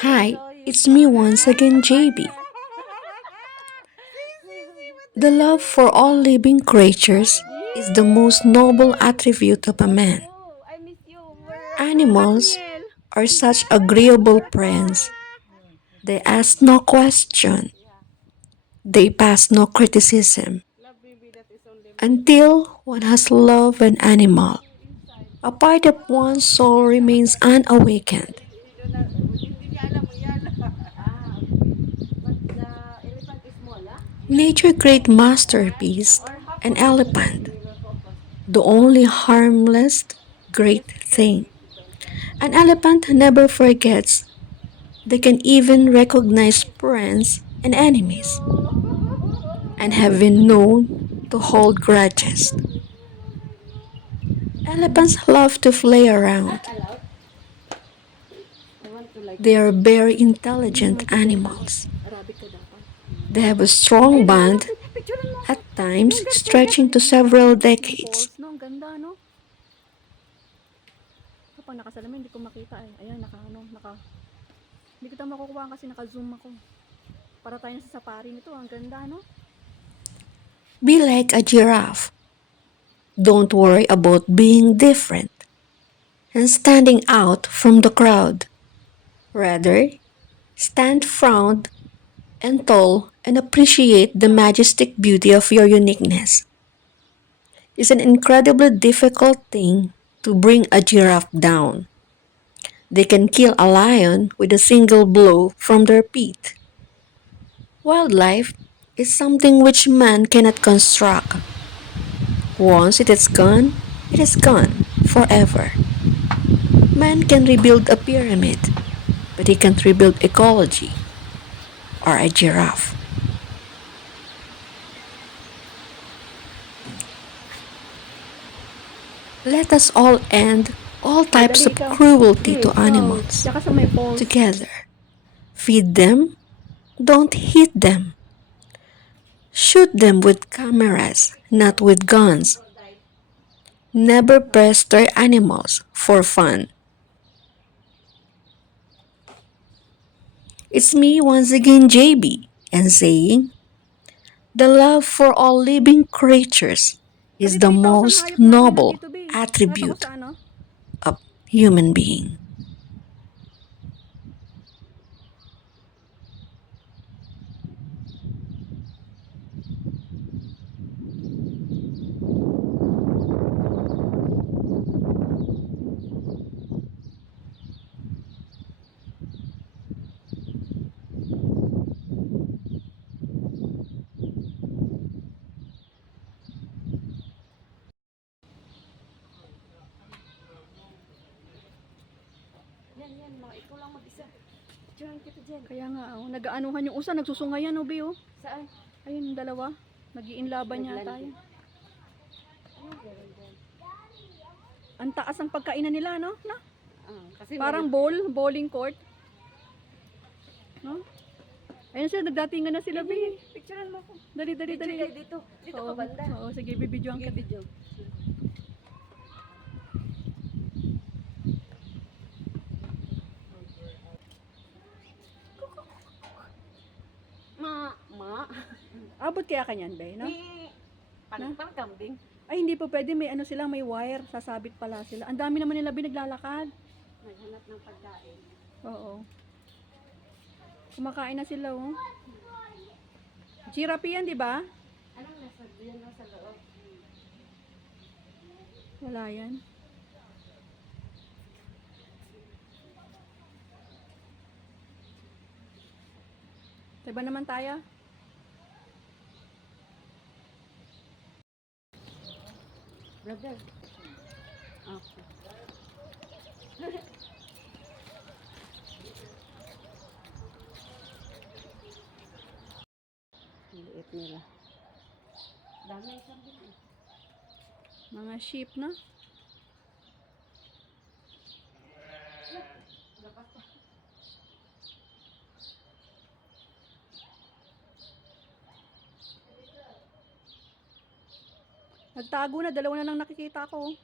Hi, it's me once again, JB. The love for all living creatures is the most noble attribute of a man. Animals are such agreeable friends. They ask no question. They pass no criticism. Until one has loved an animal, a part of one's soul remains unawakened. Nature great masterpiece, an elephant, the only harmless great thing. An elephant never forgets. They can even recognize friends and enemies, and have been known to hold grudges. Elephants love to play around. They are very intelligent animals. They have a strong bond, at times stretching to several decades. No, ang ganda, no? Kapag nakasalamin, hindi ko makita eh. Ayan, hindi kita makukuha kasi naka-zoom ako. Para tayo sa safari nito, ang ganda, no? Be like a giraffe. Don't worry about being different and standing out from the crowd. Rather, stand proud and tall and appreciate the majestic beauty of your uniqueness. It's an incredibly difficult thing to bring a giraffe down. They can kill a lion with a single blow from their teeth. Wildlife is something which man cannot construct. Once it is gone forever. Man can rebuild a pyramid, but he can't rebuild ecology or a giraffe. Let us all end all types of cruelty to animals Tsaka sa may balls. together. Feed them, don't hit them. Shoot them with cameras, not with guns. Never pester animals for fun. It's me once again, JB, and saying, the love for all living creatures is the 3,000 most hayop nga tayo noble nandito, be. attribute Sa ano? of human being. Yan, mga ikaw lang mag-isa. Diyan kita dyan. Kaya nga, oh, nag-aanuhan yung usa, nagsusungayan, oh, be, oh. Saan? Ayun, dalawa. Nag-iinlaban yata yan. Ang taas ng pagkainan nila, no? Na? Kasi Parang bowling court. No? Ayun sila, nagdatingan na sila, be. picturean mo ako. Dali. Picture kayo dito. Dito ka banda. Oo, sige, bibidyoan ka. Video. Ma. Abot kaya kanyan, be, no? Parang kambing. Ay, hindi po pwede. May ano sila, may wire. Sasabit pala sila. Ang dami naman nila binaglalakad. Naghanap ng pagkain. Oo. Kumakain na sila, oh. Giraffe yan, di ba? Anong nasa diyan sa loob? Wala yan. Diba naman tayo? Brother. Okay. Liit nila. Dami isang din. Mga sheep, no? Nagtago na, dalawa na lang nakikita ko.